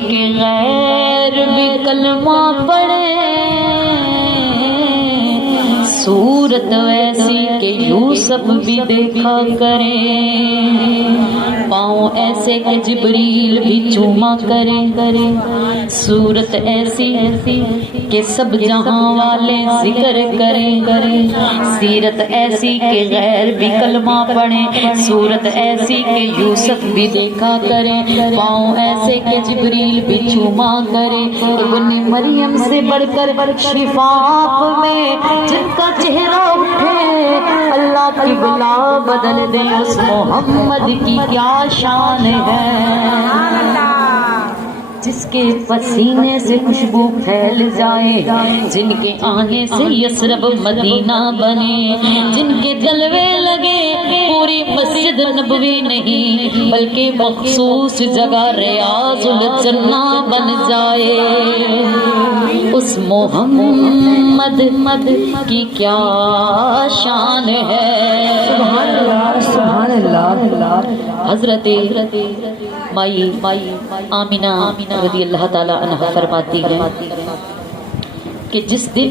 کہ غیر بھی کلمہ پڑھے، صورت ویسی کہ یوسف بھی دیکھا کریں، پاؤں ایسے کہ جبریل بھی چوما کریں، صورت ایسی کہ سب جہاں والے ذکر کریں، سیرت ایسی کہ غیر بھی کلمہ پڑھیں، صورت ایسی کہ یوسف بھی دیکھا کریں، پاؤں ایسے کہ جبریل بھی چوما کرے، ابن مریم سے بڑھ کر شفاعت میں جن کا چہرہ اٹھے، اللہ کی بلا بدل دے اس محمد کی کیا شان ہے، جس کے پسینے سے خوشبو پھیل جائے، جن کے آنے سے یثرب مدینہ بنے، جن کے جلوے لگے پوری مسجد نبوی نہیں بلکہ مخصوص جگہ ریاض الجنہ بن جائے، اس محمد کی کیا شان ہے، سبحان اللہ سبحان اللہ۔ حضرت مائی آمینہ رضی اللہ تعالی عنہ فرماتی ہے کہ جس دن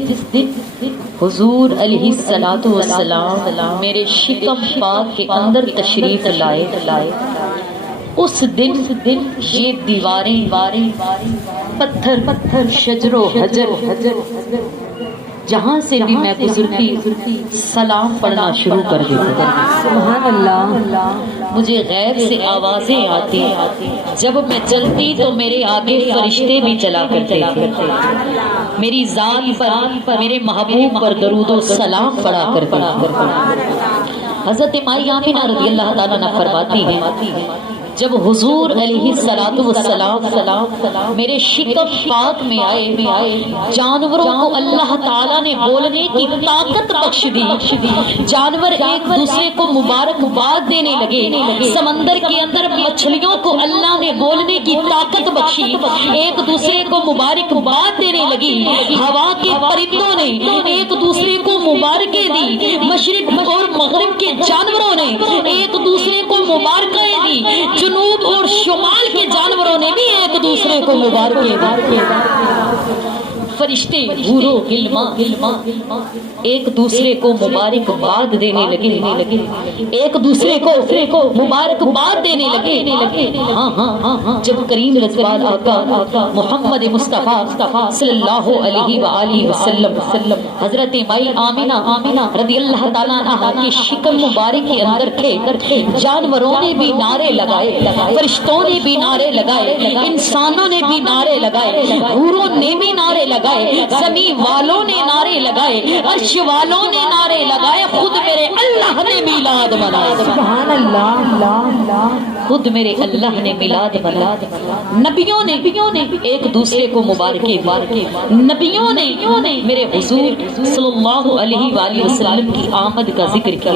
حضور علیہ الصلوۃ والسلام میرے شکم پاک کے اندر تشریف لائے، اس دن یہ دیواریں پتھر شجر و حجر جہاں سے بھی میں گزرتی سلام پڑھنا شروع کر دیتی، سبحان اللہ۔ مجھے غیب سے آوازیں آتی، جب میں چلتی تو میرے آگے فرشتے بھی چلا کرتے تھے، میری ذات پر میرے محبوب پر درود و سلام پڑھا کرتے۔ حضرت مائی آمینہ رضی اللہ تعالیٰ عنہ فرماتی ہیں جب حضور علیہ السلام میرے شکم پاک میں آئے، جانوروں کو اللہ تعالیٰ نے بولنے کی طاقت بخش دی، جانور ایک دوسرے کو مبارکباد دینے لگے، سمندر کے اندر مچھلیوں کو اللہ نے بولنے کی طاقت بخشی، ایک دوسرے کو مبارکباد دینے لگی، ہوا کے پرندوں نے ایک دوسرے کو مبارکیں دی، مشرق اور مغرب کے جانوروں نے ایک دوسرے کو مبارکیں دی، جنوب اور شمال کے جانوروں نے بھی ایک دوسرے کو مبارکیں دی، فرشتے حور و غلمان ایک دوسرے کو مبارکباد دینے لگے، ایک دوسرے کو مبارکباد دینے لگے۔ ہاں جب کریم رضوان آقا محمد مصطفیٰ صلی اللہ علیہ وآلہ وسلم حضرت مائی آمینہ رضی اللہ تعالیٰ عنہا کی شکم مبارک کے اندر تھے، جانوروں نے بھی نعرے لگائے، فرشتوں نے بھی نعرے لگائے، انسانوں نے بھی نعرے لگائے، حوروں نے بھی نعرے لگائے، زمین والوں نے نعرے لگائے، عرش والوں نے نعرے لگائے، خود میرے اللہ نے میلاد منایا، سبحان اللہ، خود میرے اللہ نے میلاد منایا، نبیوں نے ایک دوسرے کو مبارکیں، نبیوں نے میرے حضور صلی اللہ علیہ وآلہ وسلم کی آمد کا ذکر کیا۔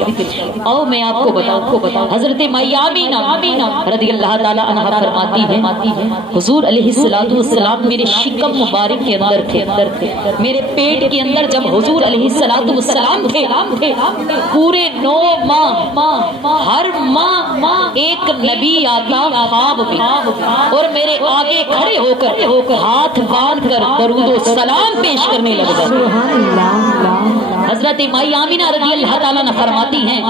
اور میں آپ کو بتاؤں حضرت مائی آمینہ رضی اللہ تعالی عنہا فرماتی ہے حضور علیہ السلام میرے شکم مبارک کے اندر تھے، میرے پیٹ کے اندر جب حضور علیہ السلام تھے، پورے 9 ماہ ہر ماہ ایک نبی آتا خواب میں اور میرے آگے کھڑے ہو کر ہاتھ باندھ کر درود و سلام پیش کرنے لگا، سبحان اللہ۔ حضرت مائی آمینہ رضی اللہ تعالیٰ عنہ فرماتی ہیں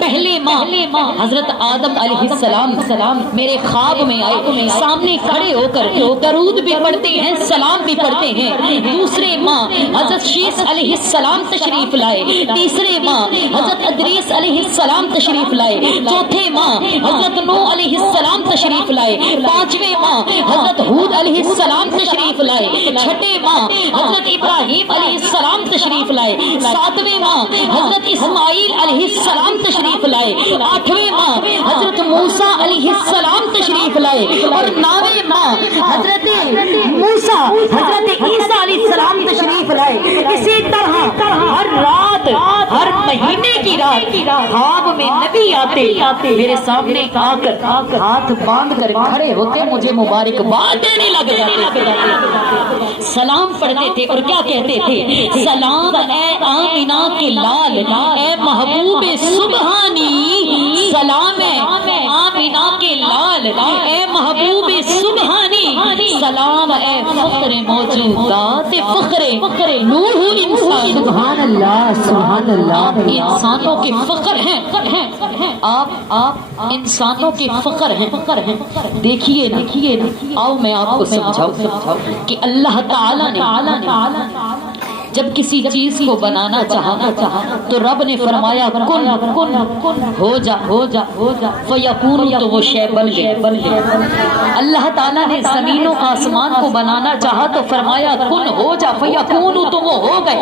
پہلے ماہ حضرت آدم علیہ السلام میرے خواب میں آئے، سامنے کھڑے ہو کر درود بھی پڑھتے ہیں، سلام بھی پڑھتے ہیں، دوسرے ماہ حضرت شیس علیہ السلام تشریف لائے، تیسرے ماہ حضرت ادریس علیہ السلام تشریف لائے، چوتھے ماہ حضرت نوح علیہ السلام تشریف لائے، پانچویں ماہ حضرت ہود علیہ السلام تشریف لائے، چھٹے ماہ حضرت ابراہیم علیہ السلام تشریف لائے، ساتویں ماہ حضرت اسماعیل علیہ السلام تشریف لائے، آٹھویں ماہ حضرت موسیٰ علیہ السلام تشریف لائے، اور 9ویں ماہ حضرت موسیٰ حضرت عیسیٰ علیہ السلام تشریف لائے۔ اسی طرح ہر رات ہر مہینے کی رات خواب میں نبی آتے میرے سامنے آ کر ہاتھ باندھ کر کھڑے ہوتے، مجھے مبارکباد دینے لگ جاتے، سلام پڑھتے تھے اور کیا کہتے تھے، سلام اے آمینہ کے لال، اے محبوب سبحانی، سلام ہے آمینہ کے لال، اے محبوب سبحانی، سلام اے فخر موجودات فخر نور انسان. سبحان اللہ سبحان اللہ. آپ انسانوں کے فخر ہیں, آپ انسانوں کے فخر ہیں. دیکھیے نا, آؤ میں آپ کو سمجھاؤں کہ اللہ تعالیٰ نے جب کسی چیز کو بنانا چاہا تو رب نے فرمایا کن ہو جا فیکون, تو وہ شے بن گئی. اللہ تعالیٰ نے زمین و آسمان کو بنانا چاہا تو فرمایا کن ہو جا فیکون, تو وہ ہو گئے.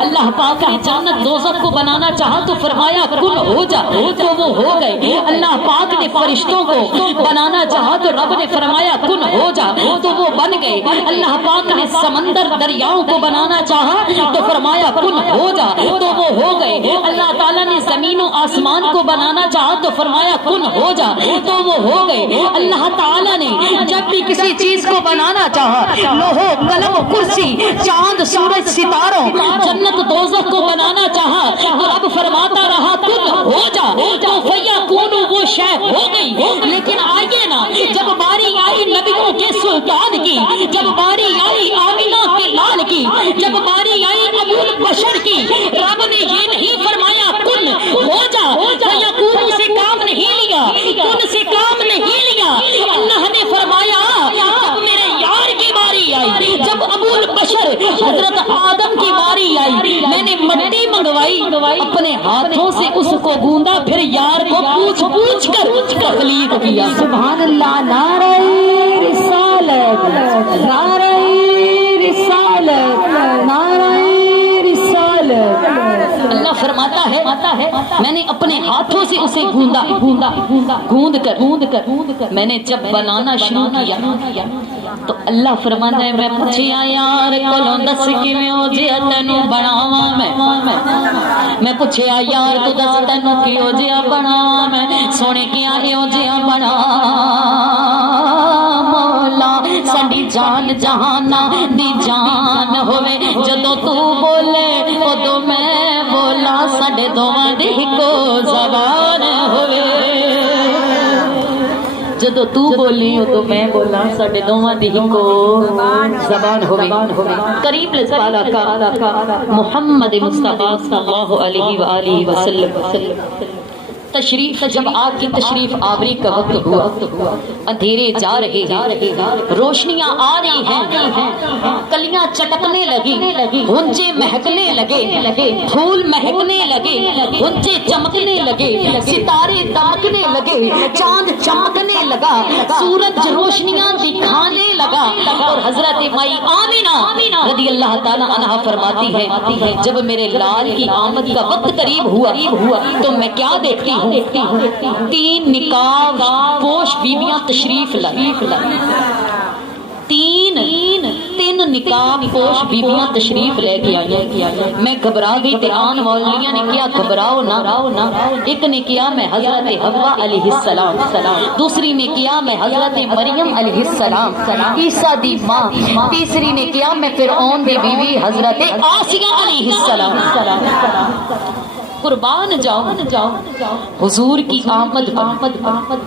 اللہ پاک نے جنت دوزخ کو بنانا چاہا تو فرمایا کن ہو جا, تو وہ ہو گئے. اللہ پاک نے فرشتوں کو بنانا چاہا تو رب نے فرمایا کن ہو جا, تو وہ بن گئے. اللہ پاک نے سمندر دریاؤں کو بنانا چاہا تو فرمایا کن ہو جا, تو وہ ہو گئے. اللہ تعالیٰ نے زمین و آسمان کو بنانا چاہا تو فرمایا کن ہو جا, تو وہ ہو گئے. اللہ تعالیٰ نے جب بھی کسی چیز کو بنانا چاہا, لوح قلم کرسی چاند سورج ستاروں جنت دوزخ کو بنانا چاہا تو اب فرماتا رہا کن ہو جا, تو فیکون وہ شے ہو گئی. لیکن آئیے نا, جب باری آئی نبیوں کے سلطان کی, جب باری آئی آمینہ کے لال کی, جب باری آئی ابو البشر کی, رب نے یہ نہیں فرمایا کن ہو جا, فیکون سے کام نہیں لیا, کن سے کام نہیں لیا. اللہ نے فرمایا جب میرے یار کی باری آئی, جب ابو البشر حضرت آدم کی باری آئی, میں نے مٹی منگوائی, اپنے ہاتھوں سے اس کو گوندا, پھر یار کو پوچھ کر تخلیق کیا. سبحان اللہ. نعرہ رسالت, نعرہ رسالت, نعرہ رسالت. اللہ فرماتا ہے میں نے اپنے ہاتھوں سے اسے گوند کر میں نے جب بنانا شروع کیا تو اللہ فرماتا ہے میں پوچھیا یار کولوں دس کیویں ہو جیا تینوں بناواں میں پوچھیا یار تو دس تینوں کیو جیا بناواں میں سونے کیا ہو جیا بنا مولا ساڈی جان جہانا دی جان ہوے جدوں تو بولے ادوں میں بولا ساڈے دوواں دی اکو زبان ہوے جدو تو بولی تو میں بولا ساڈے دوواں دی اکو زبان ہوے. قریب لسپالا کا محمد مصطفیٰ صلی اللہ علیہ وآلہ وسلم تشریف جب آپ کی تشریف آوری کا وقت ہوا, اندھیرے جا رہے ہیں, روشنیاں آ رہی ہیں, کلیاں چٹکنے لگی, ہنجے مہکنے لگے, پھول مہکنے لگے, ہنجے چمکنے لگے, ستارے دمکنے لگے, چاند چمکنے لگا, سورج روشنیاں دکھانے لگا. اور حضرت مائی آمینہ رضی اللہ تعالی عنہا فرماتی ہے جب میرے لال کی آمد کا وقت قریب ہوا تو میں کیا دیکھتی ہوں, تین نقاب پوش بیویاں تشریف لائی, تین نقاب پوش بیویاں تشریف لے کے آئی. میں گھبرا گئی تے آن والیاں نے کیا گھبراؤ نہ. ایک نے کیا میں حضرت حوا علیہ السلام, دوسری نے کیا میں حضرت مریم علیہ السلام عیسیٰ دی ماں, تیسری نے کیا میں فرعون دی بیوی حضرت آسیہ علیہ السلام. قربان جاؤ حضور کی آمد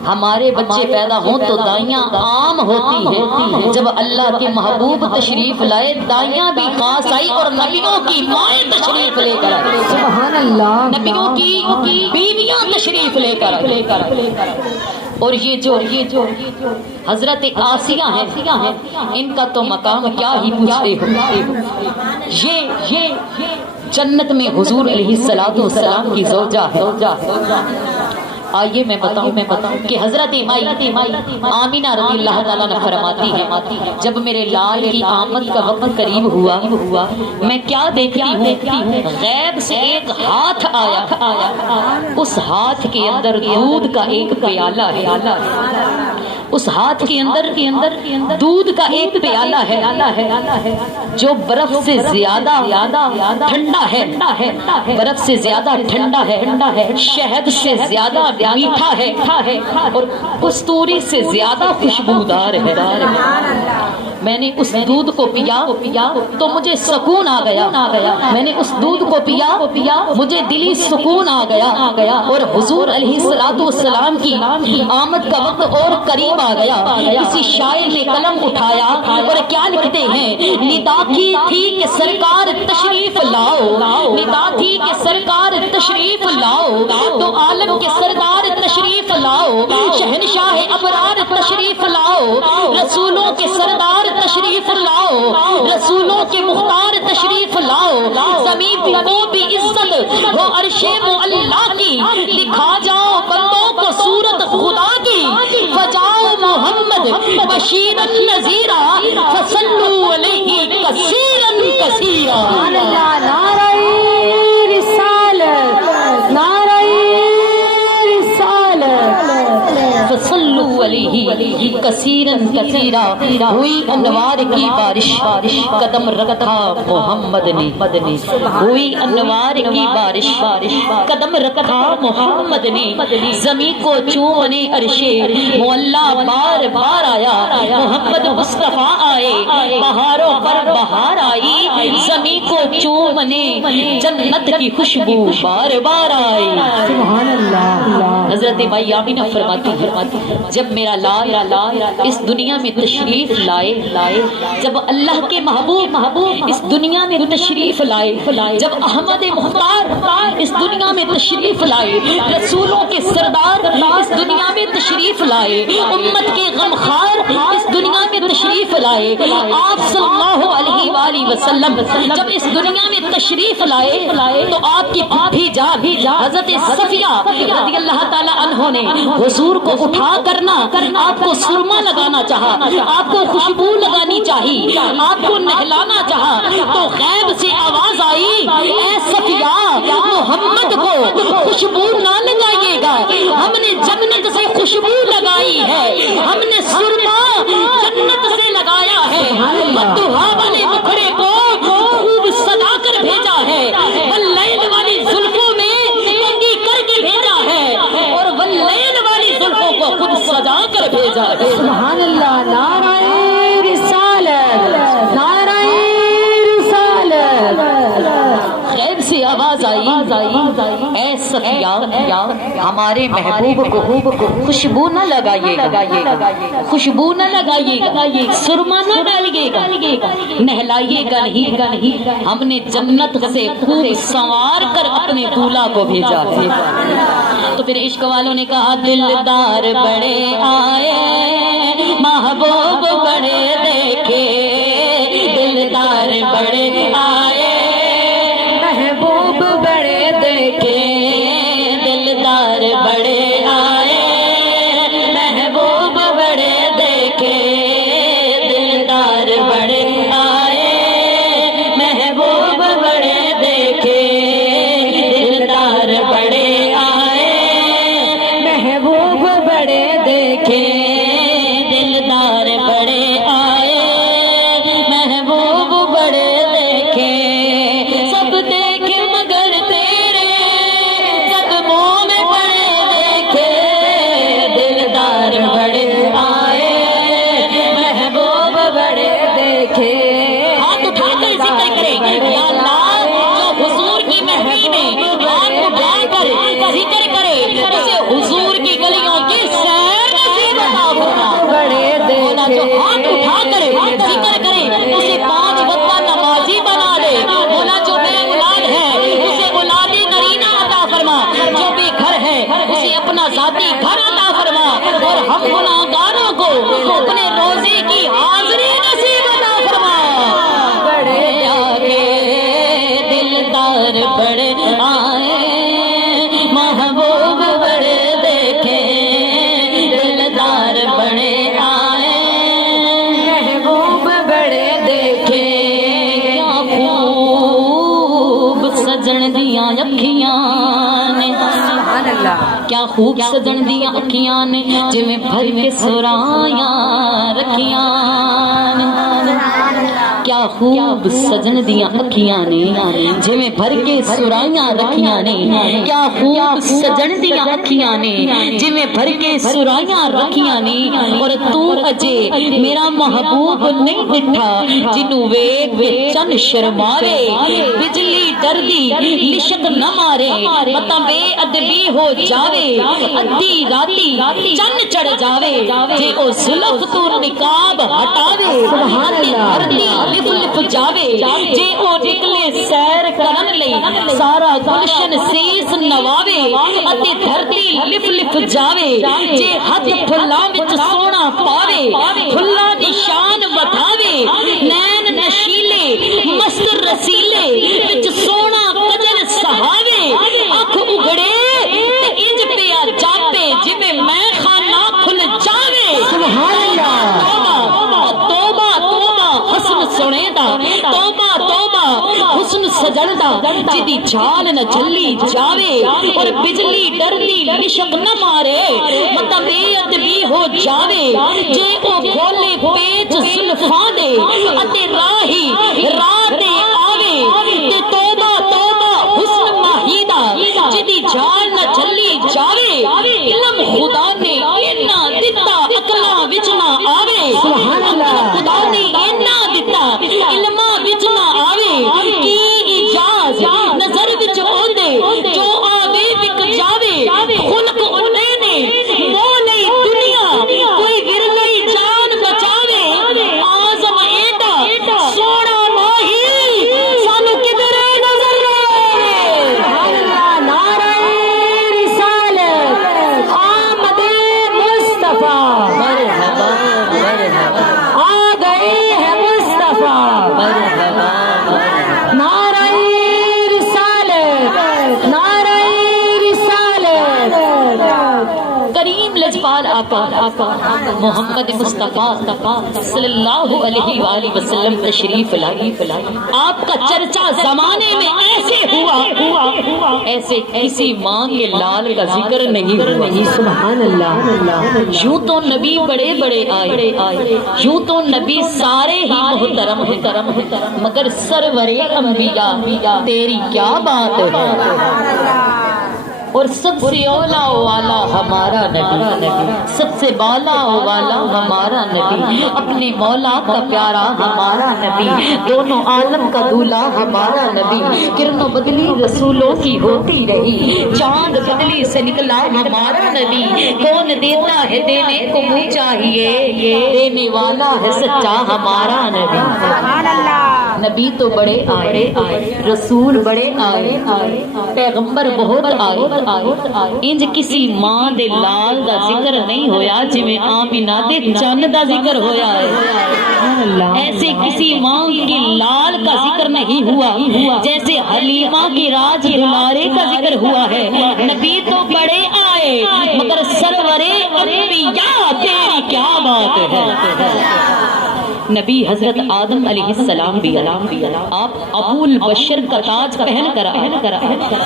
ہمارے بچے پیدا ہوں تو دائیاں عام ہوتی ہیں, جب اللہ کے محبوب تشریف لائے دائیاں بھی خاص آئی اور نبیوں کی مائیں تشریف لے کر آئی. سبحان اللہ. نبیوں کی بیویاں تشریف لے کر آئی. اور یہ جو حضرت آسیہ ہیں ان کا تو مقام کیا ہی پوچھتے ہو, یہ جنت میں حضور علیہ السلام کی زوجہ ہے. آئیے میں بتاؤں کہ حضرت آمینہ رضی اللہ تعالیٰ نے فرماتی ہے جب میرے لال کی آمد کا وقت قریب ہوا میں کیا دیکھتی ہوں, غیب سے ایک ہاتھ آیا, اس ہاتھ کے اندر دودھ کا ایک پیالہ ہے, اس ہاتھ کے اندر دودھ کا ایک پیالہ ہے جو برف سے زیادہ ٹھنڈا ہے, برف سے زیادہ ٹھنڈا ہے, شہد سے زیادہ میٹھا ہے اور کستوری سے زیادہ خوشبودار ہے. میں نے اس دودھ کو پیا تو مجھے سکون آ گیا، میں نے اس دودھ کو پیا مجھے دلی سکون آ گیا، اور حضور علیہ الصلوۃ والسلام کی آمد کا وقت اور قریب آ گیا۔ کسی شاعر نے قلم اٹھایا اور کیا لکھتے ہیں، ندا کی تھی کہ سرکار تشریف لاؤ، ندا تھی کہ سرکار تشریف لاؤ، تو عالم کے سردار تشریف لاؤ، شہنشاہ ابرار تشریف لاؤ، رسولوں کے سردار تشریف لاؤ، رسولوں کے مختار تشریف لاؤ، زمین کو بھی عزت ہو عرش معلا کی، دکھا جاؤ بندوں کو صورت خدا کی، فجاؤ محمد بشیر نذیرا فصلوا علیہ کثیرا کثیرا۔ نعرہ رسالت، نعرہ رسالت، فصلوا علیہ کثیرا کثیرا۔ ہوئی انوار کی بارش، قدم رکھا محمد نے، ہوئی انوار کی بارش، قدم رکھا محمد نے، زمین کو چومنے عرش معلا بار بار آیا، محمد مصطفیٰ آئے، بہاروں پر بہار آئی، زمین کو چومنے جنت کی خوشبو بار بار آئی۔ سبحان اللہ۔ حضرت بھائی آمینہ فرماتی ہے، جب میرا لال اس دنیا میں تشریف لائے، جب اللہ کے محبوب اس دنیا میں تشریف لائے، جب احمد مختار اس دنیا میں تشریف لائے، رسولوں کے سردار اس دنیا میں تشریف لائے، امت کے غمخوار اس دنیا میں تشریف لائے، آپ صلی اللہ علیہ وآلہ وسلم جب اس دنیا میں تشریف لائے تو آپ کی پھوپھی جان حضرت صفیہ رضی اللہ تعالی عنہ نے حضور کو اٹھا کرنا، آپ کو سرما لگانا چاہا، آپ کو خوشبو لگانی چاہی، آپ کو نہلانا چاہا، تو غیب سے آواز آئی، اے صفیہ محمد کو خوشبو نہ لگائیے گا، ہم نے جنت سے خوشبو لگائی ہے، ہم نے سرما جنت سے لگایا ہے، مدھوہا والے مکھڑے کو خوب سجا کر بھیجا ہے، واللیل والی زلفوں میں کنگھی کر کے بھیجا ہے، اور واللیل والی زلفوں کو خود سجا کر بھیجا ہے۔ سبحان اللہ۔ نعرہ رسالت، نعرہ رسالت۔ غیب سے آواز آئی، اے صفیہ ہمارے محبوب کو خوشبو نہ لگائیے گا، خوشبو نہ لگائیے گا، سرما نہ ڈالیے گا، نہلائیے گا نہیں، ہم نے جنت سے خوب سنوار کر اپنے دولہا کو بھیجا ہے۔ تو پھر عشق والوں نے کہا، دلدار بڑے آئے محبوب بڑے دیکھے، دلدار بڑے آئے محبوب بڑے دیکھے، دلدار بڑے آئے محبوب بڑے دیکھے، دلدار بڑے آئے محبوب بڑے دیکھے، دلدار بڑے آئے محبوب بڑے دیکھے، دلدار بڑے آئے محبوب بڑے دیکھے، سب دیکھے مگر تیرے قدموں میں پڑے دیکھے، دلدار بڑے آئے محبوب بڑے دیکھے۔ ہاتھ اٹھا کر ذکر کریں، یا اللہ جو حضور کی محفل میں ہاتھ اٹھا کر ذکر کرے، اسے حضور کی گلیوں کی سیر نصیب عطا فرما۔ مولا جو ہاتھ اٹھا کر ذکر کرے، اسے 5 وقتہ نمازی بنا دے۔ مولا جو بے اولاد ہے، اسے اولادی کرینہ عطا فرما۔ جو بے گھر ہے، اسے اپنا ذاتی گھر عطا فرما، اور ہم گناہگاروں کو اپنے روزے کی حاضری نصیب عطا فرما۔ بڑے آگے دلدار بڑے آئے محبوب بڑے دیکھے، دلدار بڑے آئے محبوب بڑے دیکھے، کیا خوب سجن دیاں اکھیاں نے، سبحان اللہ۔ کیا خوب سجن دیاں اکھیاں نے، جویں بھر کے سرایاں رکھیاں نے، کیا خوب سجن دیاں اکھیاں نے جویں بھر کے سرائیاں رکھیاں نے کیا خوب سجن دیاں اکھیاں نے جویں بھر کے سرائیاں رکھیاں نے اور تو اجے میرا محبوب نہیں ڈٹھا جنوں ویکھ چن شرماوے بجلی ڈردی لشک نہ مارے متا بے ادبی ہو جاوے ادھی راتی چن چڑھ جاوے جے او زلف تو نقاب ہٹاوے سبحان اللہ دھرتی لف لف جاوے جے او نکلے سیر کرن لئی سارا گلشن سیس نواوے اتے دھرتی لف لف جاوے جے ہاتھ پھلاں وچ سونا پاوے پھلاں دی شان ودھاوے نین نشیلے مست رسیلے وچ سونا کجل سہاوے اکھ اگڑے تے انج پیا جاپے جویں میں خانہ کھل جاوے سبحان اللہ توبہ توبہ حسن سنے دا توبہ توبہ حسن سجن دا جدی جھال نہ جلی جاوے اور بجلی ڈردی لشک نہ مارے مطلب بے ادبی ہو جاوے جے او کھولے پیچ زلفاں دے اتے راہی راہ تے آوے تے توبہ توبہ حسن ماہیدہ جدی جھال نہ جلی جاوے علم خدا نے اینا دتا اکلاں وچ نہ آوے سبحان اللہ خدا نے اینا دتا علماں وچ نہ آوے کی اجاز نظر وچ اودے جو آوے وک جاوے خلق انے نے مولے دنیا کوئی ورلئی جان بچاوے اعظم ایڈا سونا ماہی سانو کدھر نظر آوے سبحان اللہ نعرہ رسالت آمد مصطفیٰ مرحبا مرحبا آ گئی ہے مصطفیٰ مرحبا نعرہ رسالت نعرہ رسالت کریم لجپال آقا محمد مصطفیٰ صلی اللہ علیہ وآلہ وسلم تشریف لائی آپ کا چرچا زمانے میں ایسے ہوا ایسے کسی ماں کے لال کا ذکر نہیں ہوا سبحان اللہ یوں تو نبی بڑے بڑے آئے یوں تو نبی سارے ہی محترم مگر سرور انبیاء تیری کیا بات ہے اور سب سے اولا والا ہمارا نبی سب سے بالا والا ہمارا نبی اپنے مولا کا پیارا ہمارا نبی دونوں عالم کا دولہ ہمارا نبی کرنوں بدلی رسولوں کی ہوتی رہی چاند بدلی سے نکلا ہمارا نبی کون دیتا ہے دینے کو منہ چاہیے دینے والا ہے سچا ہمارا نبی سبحان اللہ نبی تو بڑے آئے رسول بڑے آئے پیغمبر بہت آئے انج کسی ماں دے لال دا ذکر نہیں ہویا جویں آمینہ دے چن دا ذکر ہویا ہے ایسے کسی ماں کے لال کا ذکر نہیں ہوا جیسے حلیمہ کی راج دلارے کا ذکر ہوا ہے نبی تو بڑے آئے مگر سرور انبیاء تیری کیا بات ہے نبی حضرت آدم علیہ السلام بھی آپ ابو البشر کا تاج پہن کر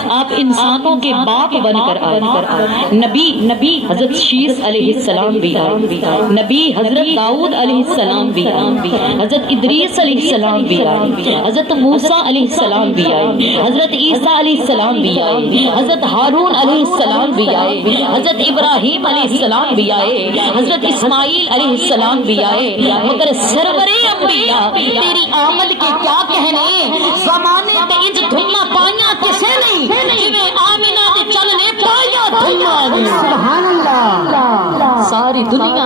آپ انسانوں کے باپ بن کر آئے نبی حضرت شیس علیہ السلام بھی آئے نبی حضرت داؤد علیہ السلام بھی آئے حضرت ادریس علیہ السلام بھی آئے حضرت موسیٰ علیہ السلام بھی آئے حضرت عیسیٰ علیہ السلام بھی آئے حضرت ہارون علیہ السلام بھی آئے حضرت ابراہیم علیہ السلام بھی آئے حضرت اسماعیل علیہ السلام بھی آئے مگر سرورے انبیاء تیری آمد کے کیا کہنے زمانے تے انج دھما پائیاں کسے نہیں جویں آمینہ دے چلنے پائیاں دھما سبحان اللہ ساری دنیا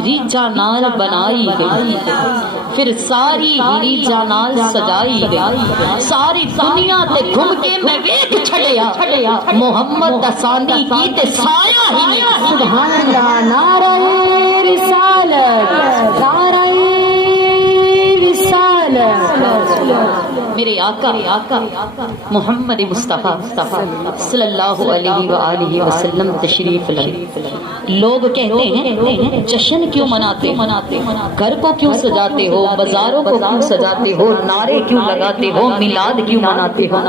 ریجا نال بنائی گئی پھر ساری ریجا نال سجائی گئی ساری دنیا تے گھم کے میں ویکھ چھڑیا محمد دا سانی کی تے سایہ ہی نہیں سبحان اللہ نعرہ رسالت نعرہ رسالت میرے آقا محمد مصطفیٰ صلی اللہ علیہ وآلہ وسلم تشریف لائے. لوگ کہتے ہیں جشن کیوں مناتے گھر کو کیوں سجاتے ہو, بازاروں کو کیوں سجاتے ہو, نعرے کیوں لگاتے ہو, میلاد کیوں مناتے ہو.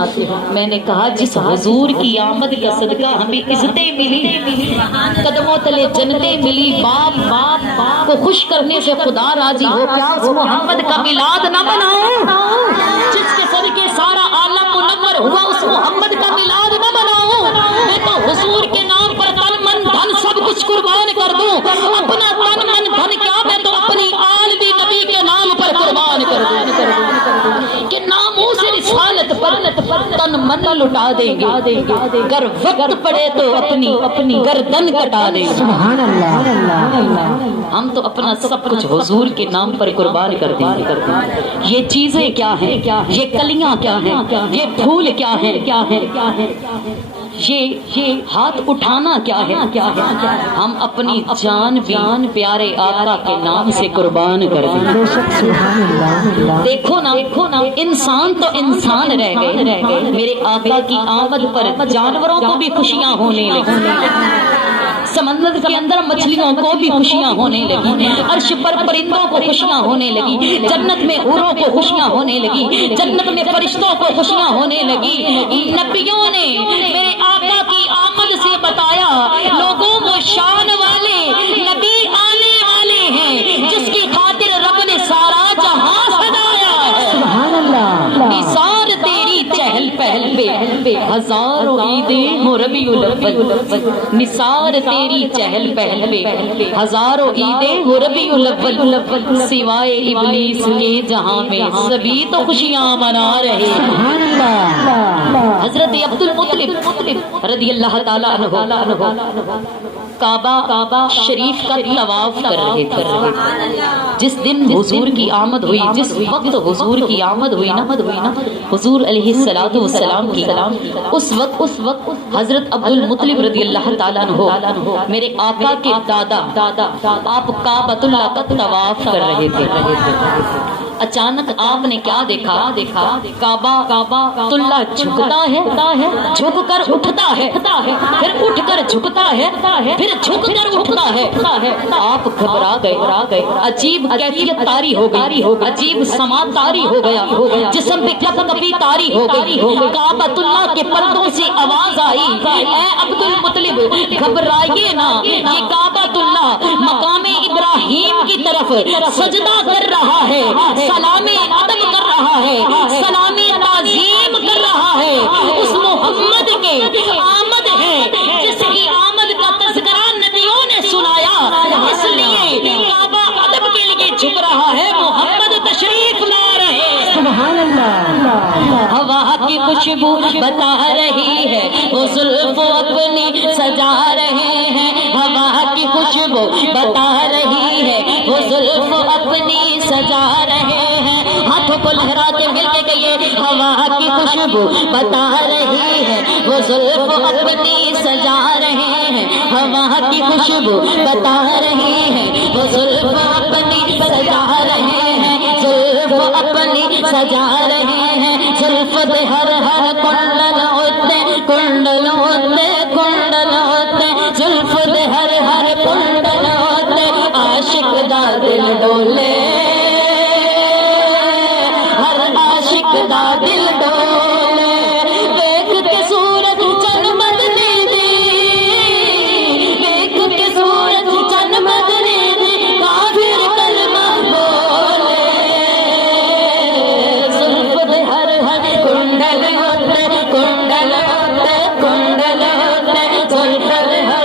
میں نے کہا جس حضور کی آمد کا صدقہ ہمیں عزتیں ملی, قدموں تلے جنتیں ملی, باپ کو خوش کرنے سے خدا راضی ہو, کیا اس محمد کا میلاد نہ مناؤں؟ جس کے صدقے سارا عالم منور ہوا اس محمد کا میلاد نہ مناؤں؟ میں تو حضور کے نام پر تن من دھن سب کچھ قربان کر دوں. اپنا تن من دھن کیا, میں تو اپنی آل بھی نبی کے نام پر قربان کر دوں کہ ناموس رسالت پر تن من لٹا دیں گے, گر وقت پڑے تو اپنی گردن کٹا دیں گے. سبحان اللہ. ہم تو اپنا سب کچھ حضور کے نام پر قربان کر دیں گے. یہ چیزیں کیا ہیں, یہ کلیاں کیا ہیں, یہ پھول کیا ہیں, یہ ہاتھ اٹھانا کیا ہے, ہم اپنی جان پیارے آقا کے نام سے قربان کر دیں. دیکھو نا انسان تو انسان رہ گئے, میرے آقا کی آمد پر جانوروں کو بھی خوشیاں ہونے لگی, سمندر کے اندر مچھلیوں کو بھی خوشیاں ہونے لگی, عرش پر پرندوں کو خوشیاں ہونے لگی, جنت میں حوروں کو خوشیاں ہونے لگی, جنت میں فرشتوں کو خوشیاں ہونے لگی. نبیوں نے میرے آقا کی آمد سے بتایا لوگوں کو شان والے نبی آنے والے ہیں جس کی خاطر رب نے سارا جہاں سجایا ہے. سبحان اللہ. نثار تیری چہل پہل پہ ہزاروں عیدیں ہو ربیع الاول, نثار تیری چہل پہل پہ ہزاروں عیدیں ہو ربیع الاول, سوائے ابلیس کے جہاں میں سبھی تو خوشیاں منا رہے ہیں. حضرت عبد المطلب رضی اللہ تعالیٰ عنہ کعبہ شریف کا طواف کر رہے تھے. جس دن حضور کی آمد ہوئی, جس وقت حضور کی آمد ہوئی نا حضور علیہ السلام کی, اس وقت حضرت عبد المطلب رضی اللہ تعالیٰ عنہ میرے آقا کے دادا آپ کعبۃ اللہ کا طواف کر رہے تھے. اچانک آپ نے کیا دیکھا, کعبہ اللہ جھکتا ہے, جھک کر اٹھتا ہے, پھر اٹھ کر جھکتا ہے, پھر جھک کر اٹھتا ہے. آپ گھبرا گئے, عجیب کیفیت طاری ہو گئی, عجیب سما طاری ہو گیا, جسم پہ کپی طاری ہو گئی. کعبۃ اللہ کے پردوں سے آواز آئی, اے عبد المطلب گھبرائیے نا, یہ کعبۃ اللہ مقام ابراہیم کی طرف سجدہ کر رہا ہے, سلام ادب کر رہا ہے, سلام تعظیم کر رہا ہے. اس محمد کے آمد ہے جس کی آمد کا تذکرہ نبیوں نے سنایا, اس لیے کعبہ ادب کے لیے جھک رہا ہے, محمد تشریف لا رہے. سبحان اللہ. ہوا کی خوشبو بتا رہی ہے, وہ زلف اپنی سجا رہے ہیں. ہوا کی خوشبو بتا رہی ہے, وہ زلف اپنی سجا رہے ہیں. ہاتھوں کو لہراتے مل کے گئے, ہوا کی خوشبو بتا رہی ہے, وہ زلف اپنی سجا رہے ہیں. ہوا کی خوشبو بتا رہی ہے, وہ زلف اپنی سجا رہے ہیں, زلف اپنی سجا رہے ہیں. زلف دے ہر کنڈل ہوتے, زلف دے ہر کنڈل ہوتے, عاشق دا دل ڈولے, ہر عاشق دا دل ڈولے. دیکھ کے سورج چن بدلی دی, دیکھ کے سورج چن بدلی دی, کافر کلمہ بولے. زلف دے ہر کنڈل ہوتے, کنڈل ہوتے, کنڈل ہوتے, زلف دے ہر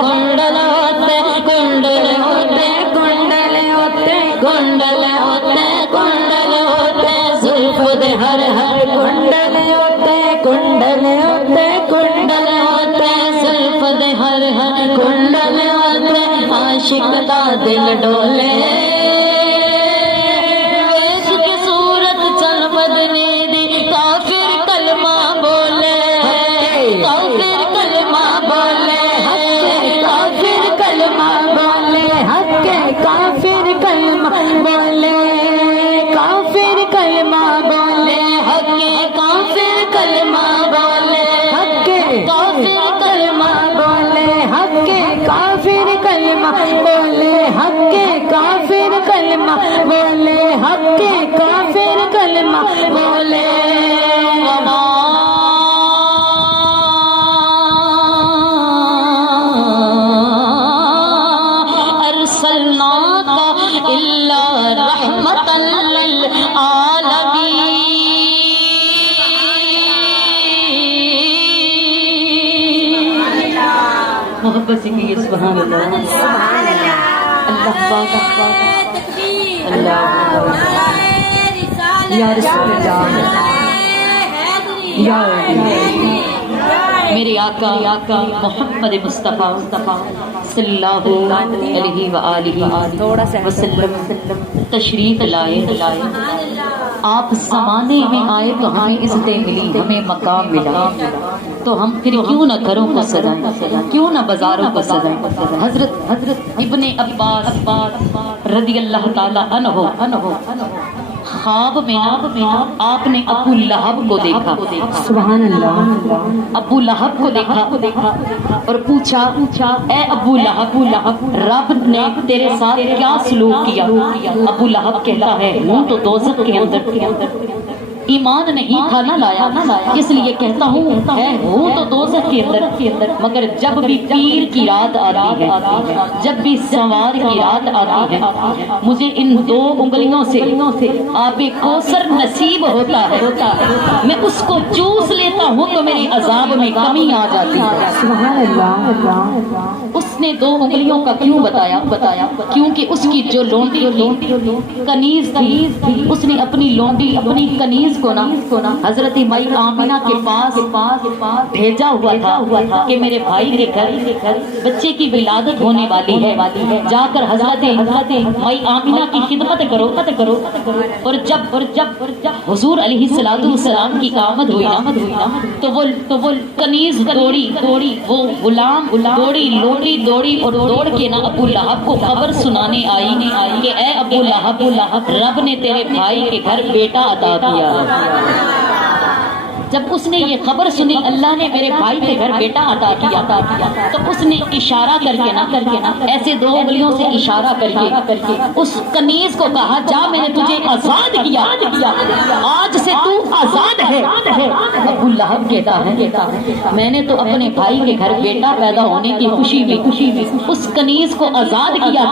کنڈل ہوتے, کنڈل ہوتے, کنڈل ہوتے, کنڈل ہوتے, کنڈل ہوتے, زلف دے ہر کنڈل ہوتے, کنڈل ہوتے, کنڈل ہوتے, زلف دے ہر کنڈل ہوتے, عاشق دا دل ڈولے. ویس کی صورت چل بدلی دی, کافر کلمہ بولے, کافر کلمہ بولے, کافر کلمہ بولے, کافر کلمہ بولے, کافر کلمہ بولے. حق کلمہ بولے، حق کے کافر کلمہ بولے، وما ارسلناک الا رحمۃ للعالمین۔ محبت سے کہیے سبحان اللہ، اللہ پاک، اللہ یا رسول اللہ، یا میرے آقا محمد مصطفیٰ صلی اللہ علیہ وآلہ وسلم تشریف لائے۔ آپ زمانے میں آئے تو ہمیں عزتیں ملی، ہمیں مقام ملا، تو ہم پھر کیوں نہ گھروں کو سجائیں، کیوں نہ بازاروں کو سجائیں۔ حضرت ابن عباس رضی اللہ تعالی عنہ خواب میں آپ نے ابو لہب کو دیکھا، سبحان اللہ، ابو لہب کو دیکھا اور پوچھا، اے ابو لہب، رب نے تیرے ساتھ کیا سلوک کیا؟ ابو لہب کہتا ہے، ہوں تو دوزخ کے اندر ایمان نہیں تھا نہ لایا، اس لیے کہتا ہوں ہوں تو دوزخ کے اندر، مگر جب بھی پیر کی رات آتی ہے، جب بھی سوار کی رات آتی ہے، مجھے ان دو انگلیوں سے آب کوثر نصیب ہوتا ہے، میں اس کو چوس لیتا ہوں تو میرے عذاب میں کمی آ جاتی ہے۔ سبحان اللہ۔ اس نے دو انگلیوں کا کیوں بتایا؟ کیونکہ اس کی جو لونڈی کنیز تھی، اس نے اپنی لونڈی اپنی کنیز کو نا حضرت مائی آمینہ کے پاس بھیجا ہوا تھا کہ میرے بھائی کے گھر بچے کی ولادت ہونے والی ہے، جا کر حضرت مائی آمینہ کی خدمت کرو۔ اور جب حضور علیہ السلام کی آمد ہوئی نا تو وہ کنیز دوڑی، وہ غلام دوڑی اور دوڑ کے نا ابو لہب کو خبر سنانے آئی کہ اے ابو لہب، رب نے تیرے بھائی کے گھر بیٹا عطا کیا ہے۔ جب اس نے یہ خبر سنی اللہ نے میرے بھائی کے گھر بیٹا عطا کیا، تو اس نے اشارہ کر کے نا ایسے دو انگلیوں سے اشارہ کر کے اس کنیز کو کہا، جا میں نے تجھے آزاد کیا، آج سے تو آزاد ہے۔ ابو لہب کہتا ہے میں نے تو اپنے بھائی کے گھر بیٹا پیدا ہونے کی خوشی میں اس کنیز کو آزاد کیا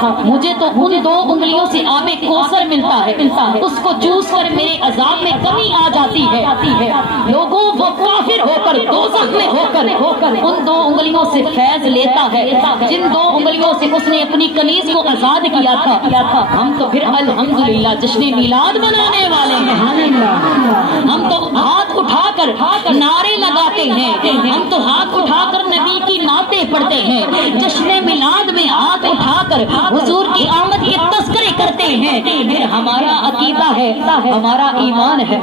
تھا، مجھے تو ان دو انگلیوں سے آب کوثر ملتا ہے، اس کو چوس کر میرے عذاب میں کمی آ جاتی ہے۔ لوگوں وہ کافر ہو کر دوزخ میں ہو کر ان دو انگلیوں سے فیض لیتا ہے جن دو انگلیوں سے اس نے اپنی کنیز کو آزاد کیا تھا۔ ہم تو پھر الحمدللہ جشن میلاد منانے والے ہیں، ہم تو ہاتھ اٹھا کر نعرے لگاتے ہیں، ہم تو ہاتھ اٹھا کر نبی کی نعتیں پڑھتے ہیں، جشن میلاد میں ہاتھ اٹھا کر حضور کی آمد کے تذکرے کرتے ہیں۔ پھر ہمارا عقیدہ ہے، ہمارا ایمان ہے،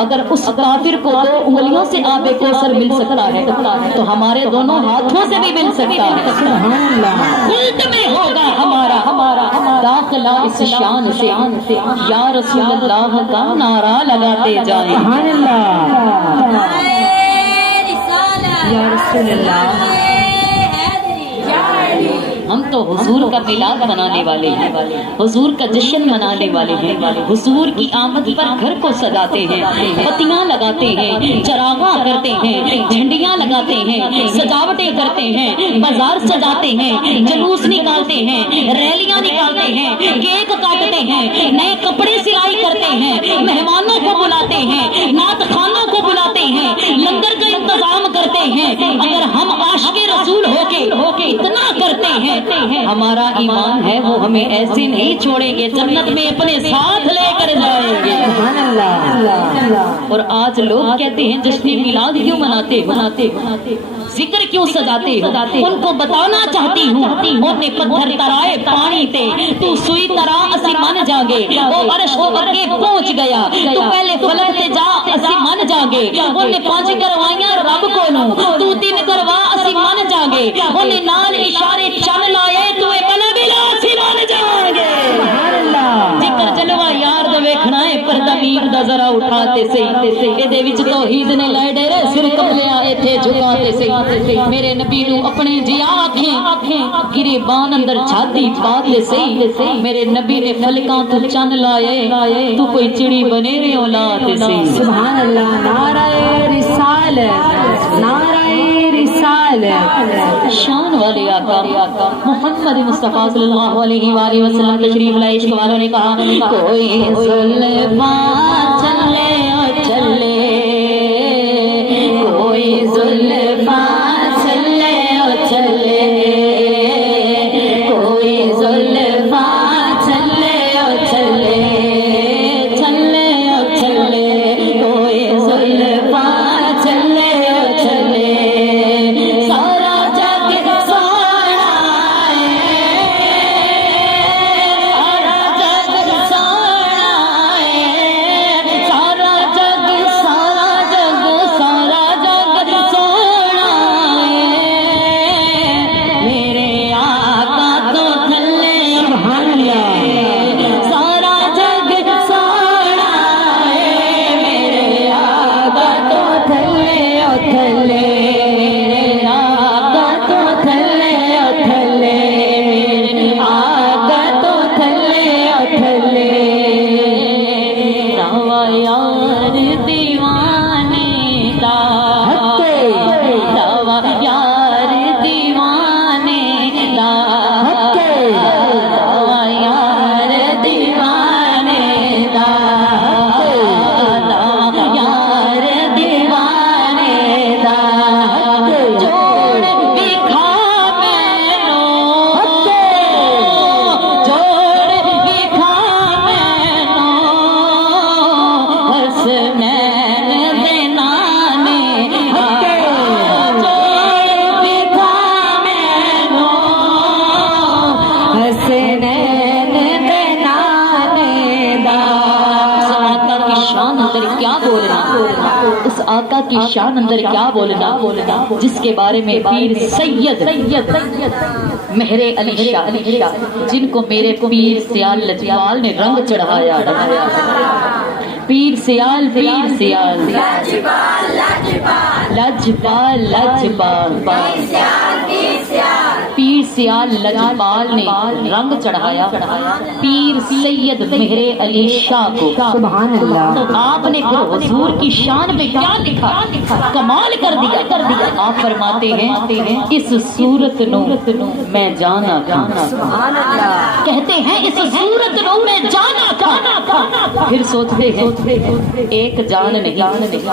اگر اس کافر کو دو انگلیوں سے آب کوثر مل سکتا ہے تو ہمارے دونوں ہاتھوں سے بھی مل سکتا ہے۔ خلد میں ہوگا ہمارا داخلہ اس شان سے، یا رسول اللہ کا نعرہ لگاتے جائیں، یا رسول اللہ۔ ہم تو حضور کا میلاد منانے والے ہیں، حضور کا جشن منانے والے ہیں، حضور کی آمد پر گھر کو سجاتے ہیں، پتیاں لگاتے ہیں، چراغاں کرتے ہیں، جھنڈیاں لگاتے ہیں، سجاوٹیں کرتے ہیں، بازار سجاتے ہیں، جلوس نکالتے ہیں، ریلیاں نکالتے ہیں، کیک کاٹتے ہیں، نئے کپڑے سلائی کرتے ہیں، مہمانوں کو بلاتے ہیں، نعت خوانوں کو بلاتے ہیں، لنگر کا انتظام کرتے ہیں۔ اگر ہم عاشق رسول ہو کے اتنا کرتے ہیں، ہمارا ایمان ہے وہ ہمیں ایسے نہیں چھوڑیں گے، جنت میں اپنے ساتھ لے کر جائیں گے۔ اور آج لوگ کہتے ہیں جشن میلاد کیوں مناتے ہو، ذکر کیوں سجاتے ہو؟ ان کو بتانا چاہتی ہوں اونے پتھر ترائے پانی تے تو سوئی طرح اسی من جاگے، او عرش کو اگے پہنچ گیا تو پہلے فلک تے جا اسی من جاگے، اونے 5 کروائیاں رب کو نو تو 3 کروا اسی من جاگے، اونے نال اشارے چن لائے تو اے بلا بلا اسی من جاگے۔ ذکر جلوہ یار دا ویکھنا ہے پر دمیر دا ذرا اٹھاتے سی ਇਹਦੇ ਵਿੱਚ توحید نے لائے ڈیرے سر کملیا ایتھے جھکاتے سی میرے نبی نو اپنے جی آنکھیں گریبان اندر چھاتی پاتے سی میرے نبی نے فلکاں تو چن لائے تو کوئی چڑی بنے رہے اولاتے سی سبحان اللہ نعرہ رسالت نعرہ رسالت شان والے آقا محمد مصطفیٰ صلی اللہ علیہ وآلہ وسلم تشریف لائے عشق والوں نے کہا کوئی زلفاں چلے او چلے کوئی زلفاں چلے او چلے کوئی زلفاں چلے او چلے چلے او چلے کوئی زلفاں چلے او چلے سارا جگ سونا ہے سارا جگ سارا جگ سونا ہے میرے آقا تو تھلے سبحان اللہ سارا جگ سونا ہے میرے آقا تو تھلے او تھلے آقا تو تھلے او تھلے آقا تو تھلے او تھلے روا یار دیوانے دا روا یار دیوانے دا روا یار دیوانے دا روا یار دیوانے دا جوڑ بکھا مینو جوڑ بکھا مینو حسنین دے نانے جوڑ بکھا مینو حسنین دے نانے دا اس آقا کی شان اندر کیا بولنا اس آقا کی شان اندر کیا بولنا جس کے بارے میں پیر سید مہر علی شاہ جن کو میرے پیر سیال لجپال نے رنگ چڑھایا پیر سیال لجپال پیر سیال لجپال نے رنگ چڑھایا پیر سید مہر علی شاہ کو سبحان اللہ تو آپ نے پھر حضور کی شان میں کیا لکھا کمال کر دیا آپ فرماتے ہیں اس صورت نو میں جانا سبحان اللہ کہتے ہیں اس صورت نو میں جانا تھا پھر سوچتے ہیں ایک جان نہیں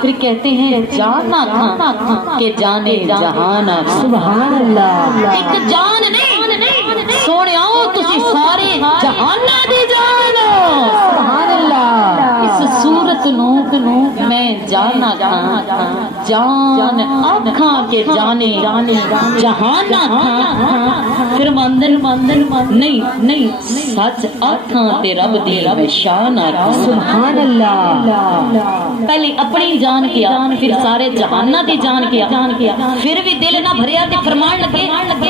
پھر کہتے ہیں جانا تھا کہ جانے جہانا تھا سبحان اللہ ایک جان نہیں سونے آؤ تسی سارے جہانا دی جانو سبحان اللہ اس صورت نو میں جانا تھا جان آنکھاں کے جانے جہانا تھا پھر مندن نہیں سچ آنکھاں تے رب دی شان آ سبحان اللہ پہلے اپنی جان کیا پھر سارے جہانا دی جان کیا پھر بھی دل نہ بھریا تے فرمان لگے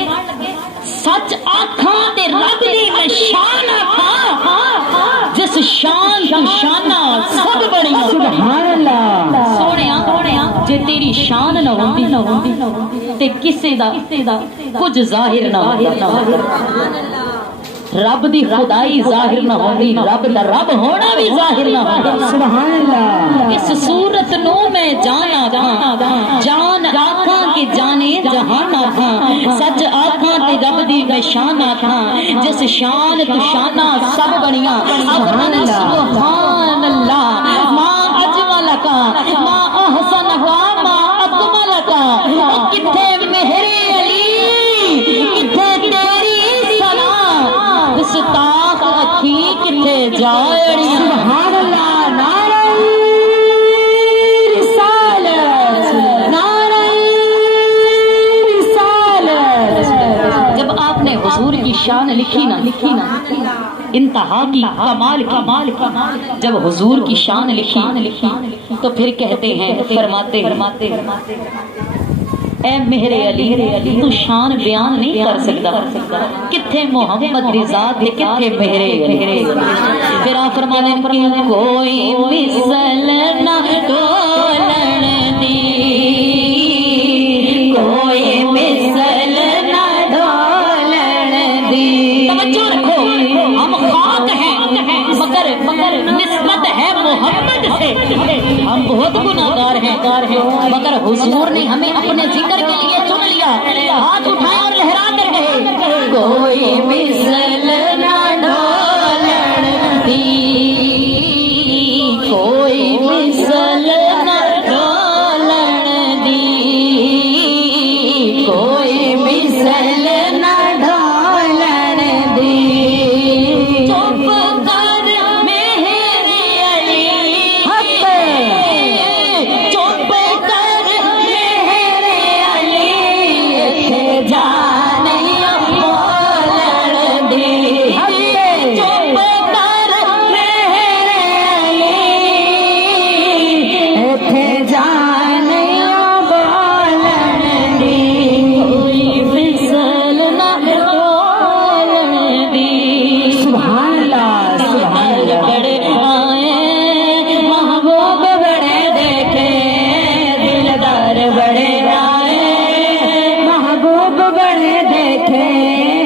سچ آنکھاں تے رب دی شان آ جس شان تو شانہ سب بڑی سبحان اللہ سونیا جے تیری شان نہ ہوندی تے کسے دا کچھ ظاہر نہ ہوندا رب دی خدائی ظاہر نہ ہوندی رب دا رب ہونا بھی ظاہر نہ ہوندا سبحان اللہ اس صورت نو میں جانا تھا جان آنکھاں کے جانے جہانا تھا سچ آنکھاں تے رب دی شانہ تھا جس شان تو شانہ سب بنیاں سبحان اللہ ما اجمل کا ما احسن کا ما اکمل کا کتھے مہر علی کتھے تیری ثنا گستاخ اکھی کتھے جائڑی سبحان اللہ نعرہ رسالت نعرہ رسالت جب آپ نے حضور کی شان لکھی نا انتہا کی کمال کی جب حضور کی شان لکھی تو پھر کہتے ہیں فرماتے اے مہر علی تو شان بیان نہیں کر سکتا کتھے محمد دی ذات تے کتھے مہر علی پھر آپ فرمانے کی کوئی مثل نہ ڈولن دی، کوئی مثل نہ ڈولن دی۔ توجہ رکھو، ہم خاک ہیں مگر نسبت ہے محمد سے، ہم بہت گناہگار ہیں مگر حضور نے ہمیں اپنے ذکر کے لیے چن لیا۔ ہاتھ اٹھائے اور لہرا کر کہے کوئی مثل نہ ڈولن دی، کوئی مثل نہ ڈولن دی، کوئی مثل نہ ڈولن دی۔ چپ کر مہر علی، چپ کر مہر علی، اتھے جان بولن دی، چپ کر مہر علی، اتھے جان بولن دی، کوئی مثل نہ ڈولن دی۔ سبحان اللہ سبحان اللہ۔ بڑے آئے محبوب بڑے دیکھے، دلدار بڑے آئے، محبوب بڑے دیکھے،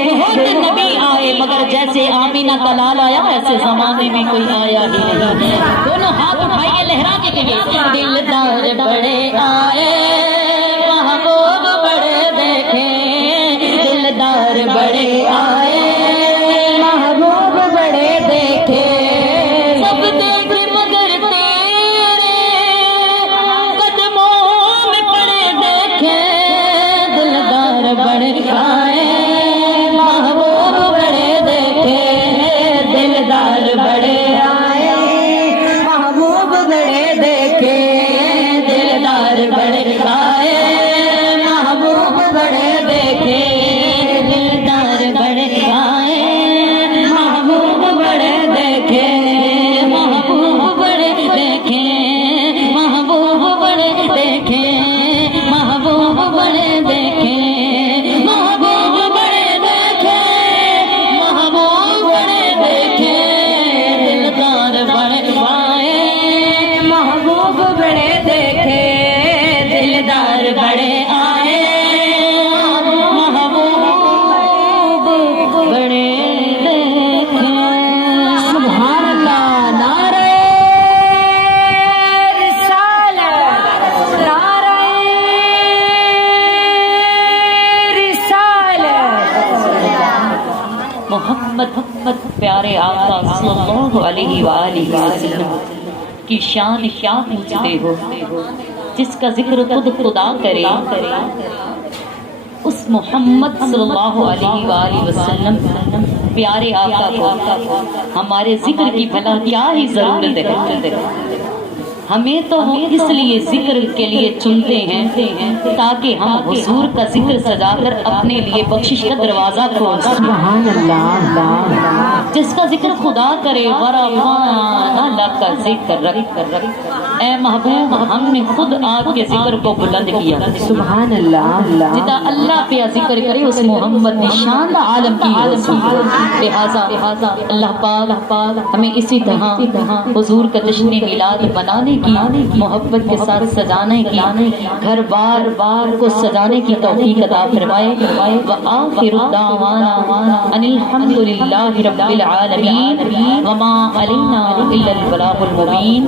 بہت نبی آئے مگر جیسے آمینہ کا لال آیا ایسے زمانے میں کوئی آیا ہی نہیں۔ دونوں ہاتھ اٹھائیے لہرا کے کہیے دلدار بڑے آئے، محبوب بڑے دیکھے، دلدار بڑے آئے، محبوب بڑے دیکھے، سب دیکھے مگر تیرے قدموں میں پڑے دیکھے، دلدار بڑے آئے، محبوب بڑے دیکھے، دلدار بڑے آئے، محبوب بڑے دیکھے، دلدار بڑے آئے، محبوب بڑے دیکھے، دلدار بڑے آئے، محبوب بڑے دیکھے، محبوب بڑے دیکھے، محبوب بڑے دیکھے، محبوب بڑے دیکھے، محبوب بڑے دیکھے، محبوب بڑے دیکھے، دلدار بڑے آئے، محبوب بڑے دیکھے، دلدار بڑے آئے، محبوب بڑے دیکھے۔ سبحان اللہ۔ نعرہ رسالت، نعرہ رسالت۔ محمد پیارے آقا صلی اللہ علیہ وآلہ وسلم کی شان کیا پوچھتے ہو، جس کا ذکر خود خدا کرے، اس محمد صلی اللہ علیہ وآلہ وسلم پیارے آقا کو ہمارے ذکر کی بھلا کیا ہی ضرورت ہے۔ ہمیں تو وہ اس لیے ذکر کے لیے چنتے ہیں تاکہ ہم حضور کا ذکر سجا کر اپنے لیے بخشش کا دروازہ کھول سکیں۔ سبحان اللہ۔ جس کا ذکر خدا کرے ورحمٰن کا ذکر رکھ، اے محبوب ہم نے خود آپ کے ذکر کو بلند کیا۔ سبحان اللہ۔ جدا اللہ پہ ذکر کرے اس محمد نے شان عالم کی رسول۔ لہذا اللہ پاک ہمیں اسی طرح حضور کا جشن میلاد منانے کی، محبت کے ساتھ سجانے کی، گھر بار کو سجانے کی توفیق عطا فرمائے۔ وآخر دعوانا ان الحمد للہ رب العالمین وما علینا الا البلاغ المبین۔